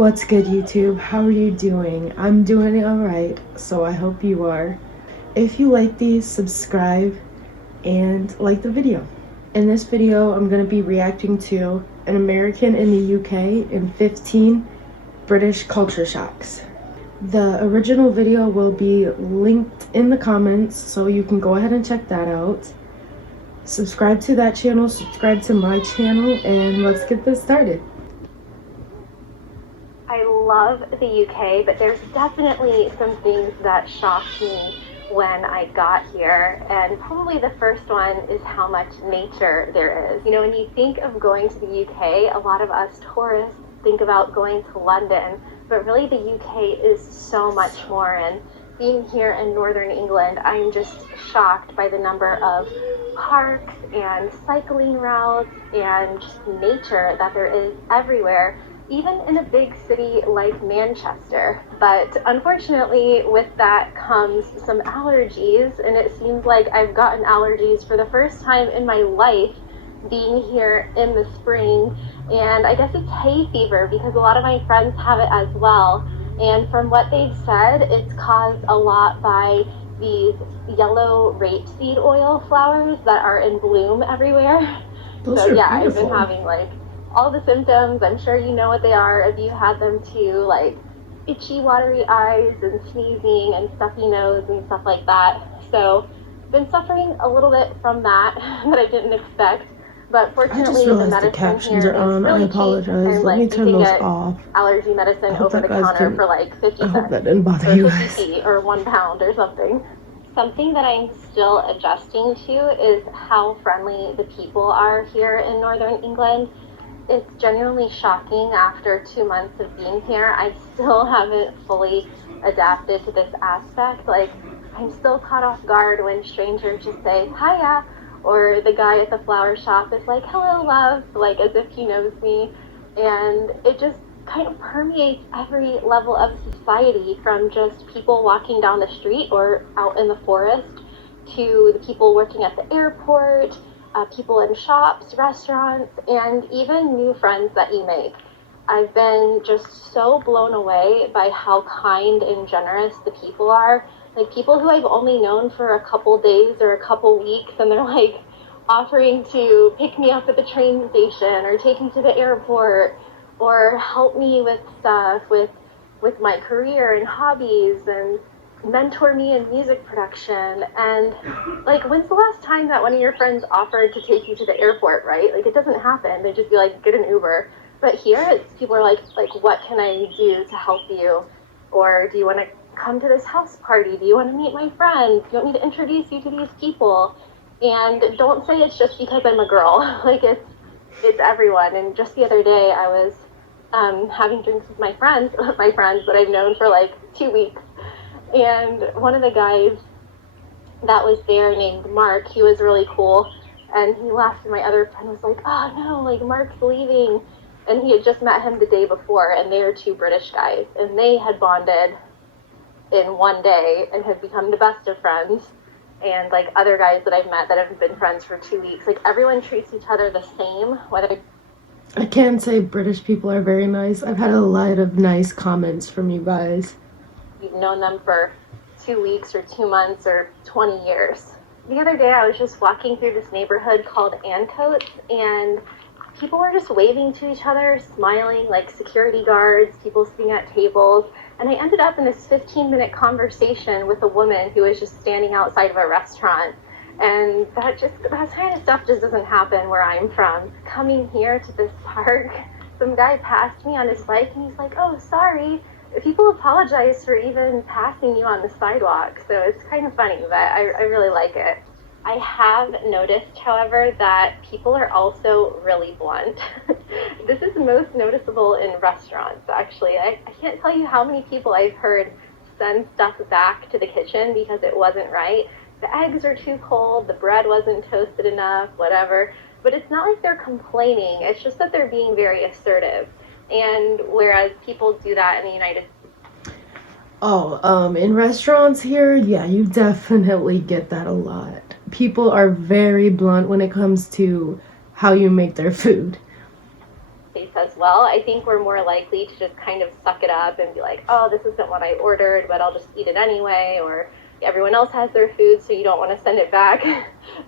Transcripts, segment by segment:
What's good, YouTube? How are you doing? I'm doing alright, so I hope you are. If you like these, subscribe and like the video. In this video, I'm going to be reacting to an American in the UK and 15 British culture shocks. The original video will be linked in the comments, so you can go ahead and check that out. Subscribe to that channel, subscribe to my channel, and let's get this started. I love the UK, but there's definitely some things that shocked me when I got here, and probably the first one is how much nature there is. You know, when you think of going to the UK, a lot of us tourists think about going to London, but really the UK is so much more. And being here in northern England, I'm just shocked by the number of parks and cycling routes and just nature that there is everywhere, even in a big city like Manchester. But unfortunately, with that comes some allergies, and it seems like I've gotten allergies for the first time in my life being here in the spring. And I guess it's hay fever because a lot of my friends have it as well. And from what they've said, it's caused a lot by these yellow rapeseed oil flowers that are in bloom everywhere. Those so are yeah, beautiful. I've been having like all the symptoms. I'm sure you know what they are if you had them too, like itchy, watery eyes and sneezing and stuffy nose and stuff like that. So been suffering a little bit from that that I didn't expect. But fortunately, I just realized the captions are on. Really I apologize. cheap, Let me turn those off. Allergy medicine over the counter for like 50 cents. I hope that didn't bother you guys. Or £1 or something. Something that I'm still adjusting to is how friendly the people are here in northern England. It's genuinely shocking after 2 months of being here. I still haven't fully adapted to this aspect. Like, I'm still caught off guard when strangers just say, hiya, or the guy at the flower shop is like, hello, love, like as if he knows me. And it just kind of permeates every level of society, from just people walking down the street or out in the forest to the people working at the airport, people in shops, restaurants, and even new friends that you make. I've been just so blown away by how kind and generous the people are. Like people who I've only known for a couple days or a couple weeks, and they're like offering to pick me up at the train station or take me to the airport or help me with stuff with my career and hobbies and mentor me in music production. And like, when's the last time that one of your friends offered to take you to the airport, right? Like, it doesn't happen. They just be like, get an Uber. But here it's people are like, what can I do to help you? Or do you want to come to this house party? Do you want to meet my friends? Do you want me to introduce you to these people? And don't say it's just because I'm a girl. Like, it's everyone. And just the other day I was having drinks with my friends that I've known for like 2 weeks. And one of the guys that was there, named Mark, he was really cool. And he left, and my other friend was like, oh no, like Mark's leaving. And he had just met him the day before, and they were two British guys. And they had bonded in one day and have become the best of friends. And like other guys that I've met that have been friends for 2 weeks, like everyone treats each other the same, whether... I can say British people are very nice. I've had a lot of nice comments from you guys. You've known them for 2 weeks or 2 months or 20 years. The other day I was just walking through this neighborhood called Ancoats, and people were just waving to each other, smiling, like security guards, people sitting at tables. And I ended up in this 15-minute conversation with a woman who was just standing outside of a restaurant. And that kind of stuff just doesn't happen where I'm from. Coming here to this park, some guy passed me on his bike, and he's like, oh, sorry. People apologize for even passing you on the sidewalk. So it's kind of funny, but I really like it. I have noticed, however, that people are also really blunt. This is most noticeable in restaurants, actually. I can't tell you how many people I've heard send stuff back to the kitchen because it wasn't right. The eggs are too cold, the bread wasn't toasted enough, whatever. But it's not like they're complaining, it's just that they're being very assertive. And whereas people do that in the United States. In restaurants here, yeah, you definitely get that a lot. People are very blunt when it comes to how you make their food. States as well. I think we're more likely to just kind of suck it up and be like, oh, this isn't what I ordered, but I'll just eat it anyway, or everyone else has their food, so you don't want to send it back.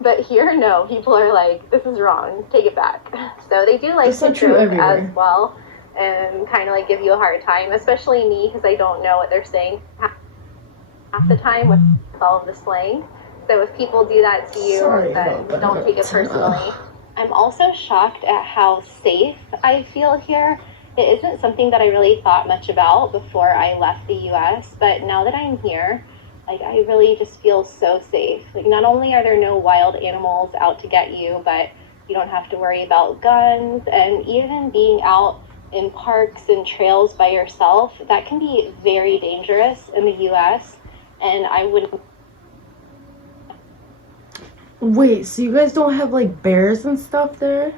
But here, no, people are like, this is wrong, take it back. So they do like to joke as well and kind of like give you a hard time, especially me, because I don't know what they're saying half the time with all of the slang. So if people do that to you, then don't take it personally. I'm also shocked at how safe I feel here. It isn't something that I really thought much about before I left the US, but now that I'm here, like, I really just feel so safe. Like, not only are there no wild animals out to get you, but you don't have to worry about guns, and even being out in parks and trails by yourself, that can be very dangerous in the US, and I wouldn't. Wait, so you guys don't have like bears and stuff there?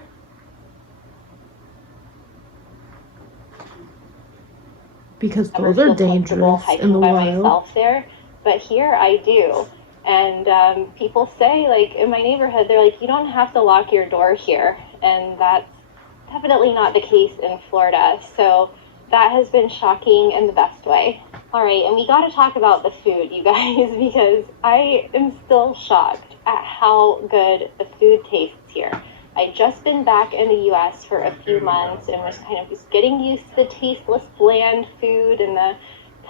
Because those are dangerous in the wild. Myself there, but here I do. And people say, like, in my neighborhood, they're like, you don't have to lock your door here, and that's definitely not the case in Florida. So that has been shocking in the best way. All right, and we got to talk about the food, you guys, because I am still shocked at how good the food tastes here. I'd just been back in the US for a few months and was kind of just getting used to the tasteless, bland food and the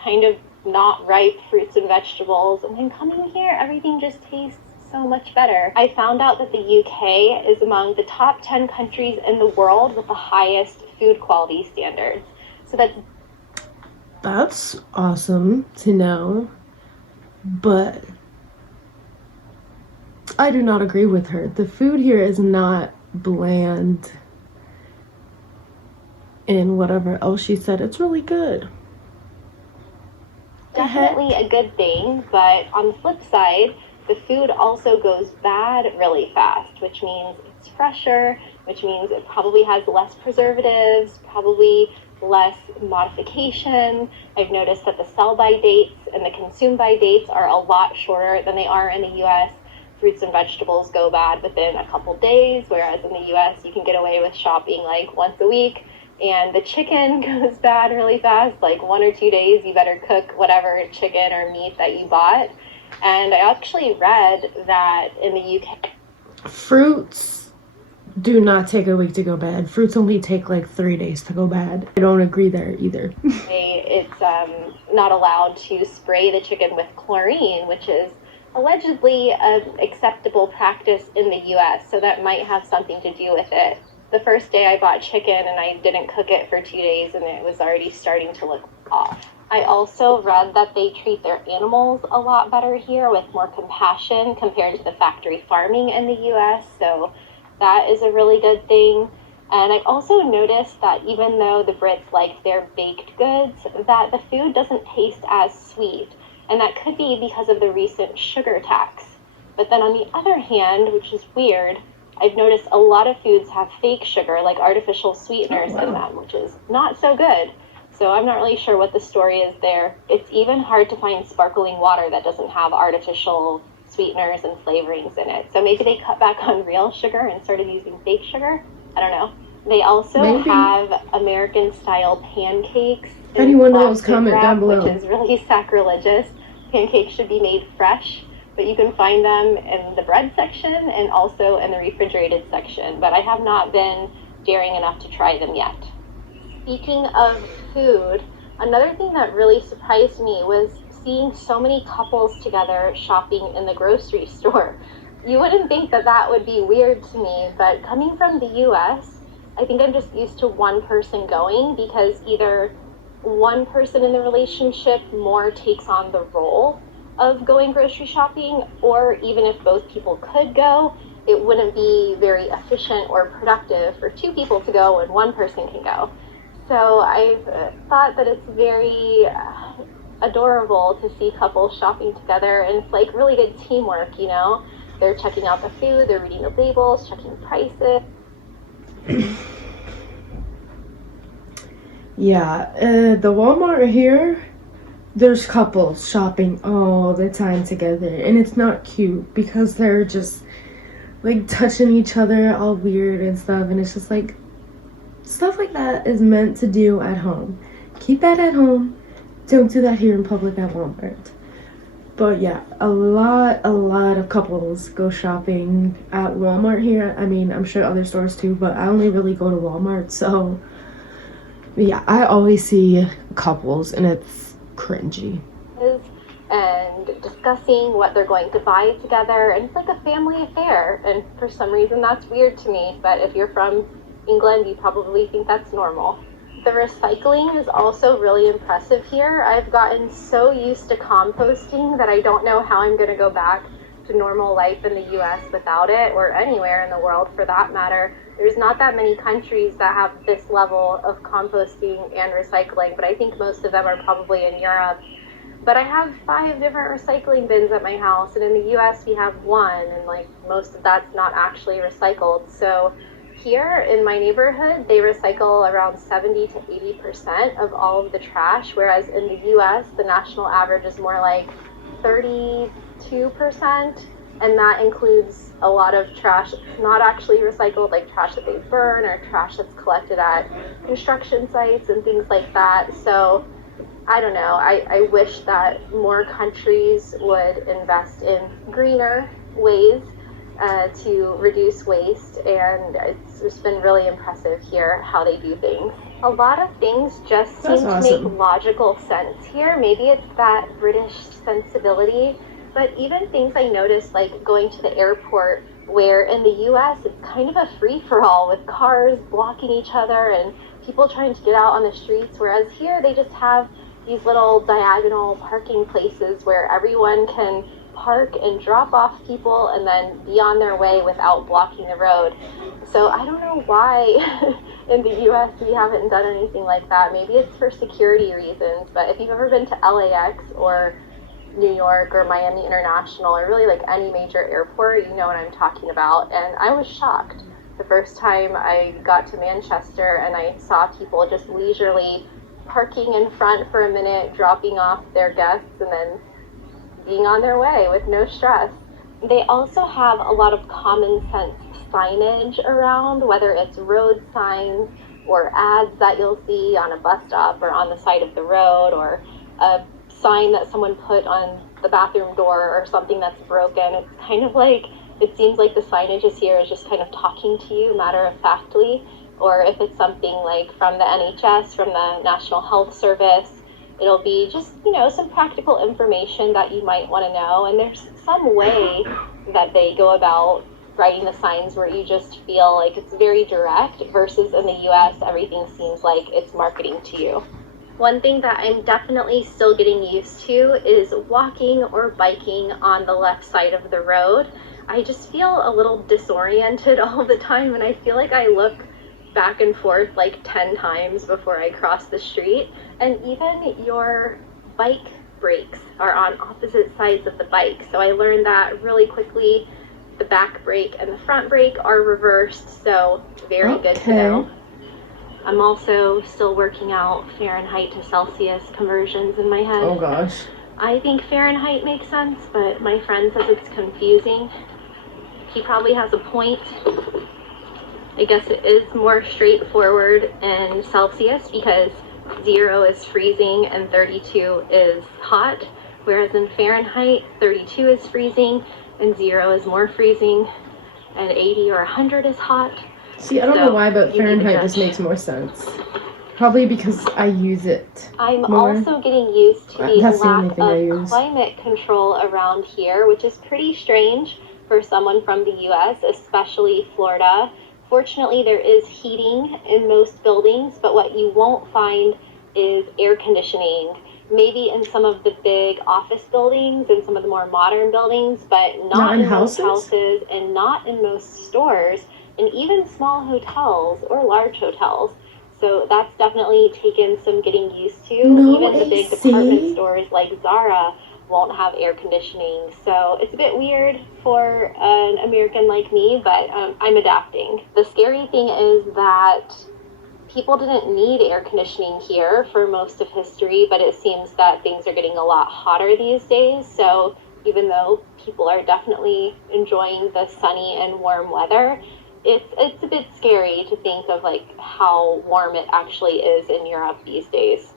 kind of not ripe fruits and vegetables. And then coming here, everything just tastes so much better. I found out that the UK is among the top 10 countries in the world with the highest food quality standards. So that's awesome to know. But I do not agree with her. The food here is not bland and whatever else she said. It's really good. Definitely a good thing, but on the flip side, the food also goes bad really fast, which means it's fresher, which means it probably has less preservatives, probably less modification. I've noticed that the sell-by dates and the consume-by dates are a lot shorter than they are in the US. Fruits and vegetables go bad within a couple days, whereas in the US you can get away with shopping like once a week. And the chicken goes bad really fast, like 1 or 2 days you better cook whatever chicken or meat that you bought. And I actually read that in the UK, fruits do not take a week to go bad. Fruits only take like 3 days to go bad. I don't agree there either. It's not allowed to spray the chicken with chlorine, which is allegedly an acceptable practice in the US, so that might have something to do with it. The first day I bought chicken and I didn't cook it for 2 days and it was already starting to look off. I also read that they treat their animals a lot better here with more compassion compared to the factory farming in the US, so that is a really good thing. And I've also noticed that even though the Brits like their baked goods, that the food doesn't taste as sweet. And that could be because of the recent sugar tax. But then on the other hand, which is weird, I've noticed a lot of foods have fake sugar, like artificial sweeteners in them, which is not so good. So I'm not really sure what the story is there. It's even hard to find sparkling water that doesn't have artificial sweeteners and flavorings in it. So maybe they cut back on real sugar and started using fake sugar. I don't know. They also have American-style pancakes. If anyone knows, comment down below. Which is really sacrilegious. Pancakes should be made fresh, but you can find them in the bread section and also in the refrigerated section. But I have not been daring enough to try them yet. Speaking of food, another thing that really surprised me was seeing so many couples together shopping in the grocery store. You wouldn't think that that would be weird to me, but coming from the US, I think I'm just used to one person going, because either one person in the relationship more takes on the role of going grocery shopping, or even if both people could go, it wouldn't be very efficient or productive for two people to go when one person can go. So I've thought that it's very adorable to see couples shopping together, and it's like really good teamwork, you know? They're checking out the food, they're reading the labels, checking prices. Yeah, the Walmart here, there's couples shopping all the time together, and it's not cute because they're just like touching each other all weird and stuff, and it's just like, Stuff like that is meant to do at home. Keep that at home. Don't do that here in public at Walmart. But yeah, a lot of couples go shopping at Walmart here. I mean, I'm sure other stores too, but I only really go to Walmart. So yeah, I always see couples and it's cringy. And discussing what they're going to buy together, and it's like a family affair, and for some reason that's weird to me, but if you're from England you probably think that's normal. The recycling is also really impressive here. I've gotten so used to composting that I don't know how I'm going to go back to normal life in the US without it, or anywhere in the world for that matter. There's not that many countries that have this level of composting and recycling, but I think most of them are probably in Europe. But I have 5 different recycling bins at my house, and in the US we have 1, and like most of that's not actually recycled. So here in my neighborhood, they recycle around 70 to 80% of all of the trash, whereas in the US, the national average is more like 32%, and that includes a lot of trash not actually recycled, like trash that they burn or trash that's collected at construction sites and things like that. So I don't know, I wish that more countries would invest in greener ways to reduce waste, and it's just been really impressive here how they do things. A lot of things just seem to make logical sense here. Maybe it's that British sensibility, but even things I noticed, like going to the airport, where in the US it's kind of a free-for-all with cars blocking each other and people trying to get out on the streets, whereas here they just have these little diagonal parking places where everyone can park and drop off people and then be on their way without blocking the road. So I don't know why in the US we haven't done anything like that. Maybe it's for security reasons, but if you've ever been to LAX or New York or Miami International or really like any major airport, you know what I'm talking about. And I was shocked the first time I got to Manchester and I saw people just leisurely parking in front for a minute, dropping off their guests, and then being on their way with no stress. They also have a lot of common sense signage around, whether it's road signs or ads that you'll see on a bus stop or on the side of the road, or a sign that someone put on the bathroom door or something that's broken. It's kind of like, it seems like the signage is here is just kind of talking to you matter-of-factly, or if it's something like from the NHS, from the National Health Service, it'll be just, you know, some practical information that you might want to know. And there's some way that they go about writing the signs where you just feel like it's very direct, versus in the US, everything seems like it's marketing to you. One thing that I'm definitely still getting used to is walking or biking on the left side of the road. I just feel a little disoriented all the time, and I feel like I look back and forth like 10 times before I cross the street. And even your bike brakes are on opposite sides of the bike. So I learned that really quickly. The back brake and the front brake are reversed, so very good to know. I'm also still working out Fahrenheit to Celsius conversions in my head. Oh gosh. I think Fahrenheit makes sense, but my friend says it's confusing. He probably has a point. I guess it is more straightforward in Celsius because 0 is freezing and 32 is hot, whereas in Fahrenheit, 32 is freezing and 0 is more freezing, and 80 or 100 is hot. See, I don't know why, but Fahrenheit just makes more sense. Probably because I use it I'm more. Also getting used to the lack of climate control around here, which is pretty strange for someone from the US, especially Florida. Fortunately, there is heating in most buildings, but what you won't find is air conditioning. Maybe in some of the big office buildings and some of the more modern buildings, but not in most houses and not in most stores, and even small hotels or large hotels. So that's definitely taken some getting used to. Even the big department stores like Zara won't have air conditioning. So it's a bit weird for an American like me, but I'm adapting. The scary thing is that people didn't need air conditioning here for most of history, but it seems that things are getting a lot hotter these days. So even though people are definitely enjoying the sunny and warm weather, it's a bit scary to think of like how warm it actually is in Europe these days.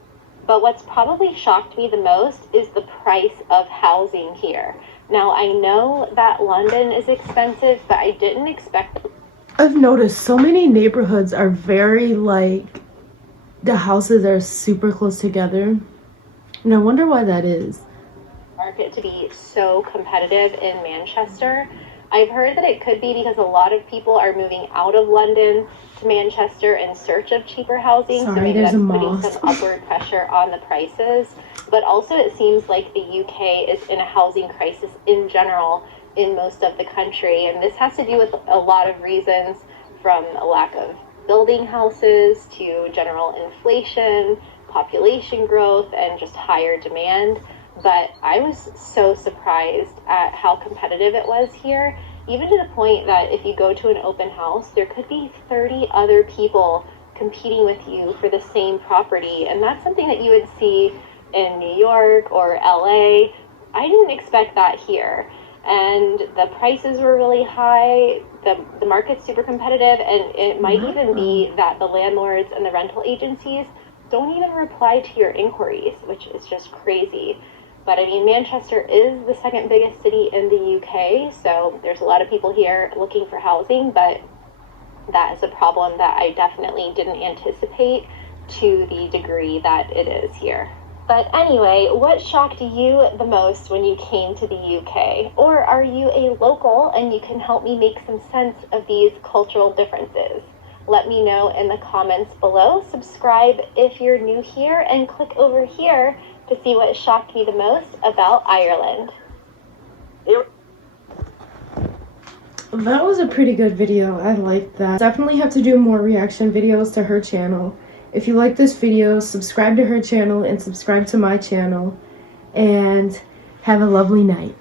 But what's probably shocked me the most is the price of housing here. Now, I know that London is expensive, but I didn't expect. I've noticed so many neighborhoods are very like, the houses are super close together. And I wonder why that is. Market to be so competitive in Manchester. I've heard that it could be because a lot of people are moving out of London to Manchester in search of cheaper housing. Sorry, so maybe there's that's a putting moth. some upward pressure on the prices. But also it seems like the UK is in a housing crisis in general in most of the country. And this has to do with a lot of reasons, from a lack of building houses to general inflation, population growth, and just higher demand. But I was so surprised at how competitive it was here, even to the point that if you go to an open house, there could be 30 other people competing with you for the same property. And that's something that you would see in New York or LA. I didn't expect that here. And the prices were really high. The market's super competitive, and it might even be that the landlords and the rental agencies don't even reply to your inquiries, which is just crazy. But I mean, Manchester is the second biggest city in the UK, so there's a lot of people here looking for housing, but that is a problem that I definitely didn't anticipate to the degree that it is here. But anyway, what shocked you the most when you came to the UK? Or are you a local and you can help me make some sense of these cultural differences? Let me know in the comments below. Subscribe if you're new here, and click over here to see what shocked me the most about Ireland. That was a pretty good video. I liked that. Definitely have to do more reaction videos to her channel. If you like this video, subscribe to her channel and subscribe to my channel. And have a lovely night.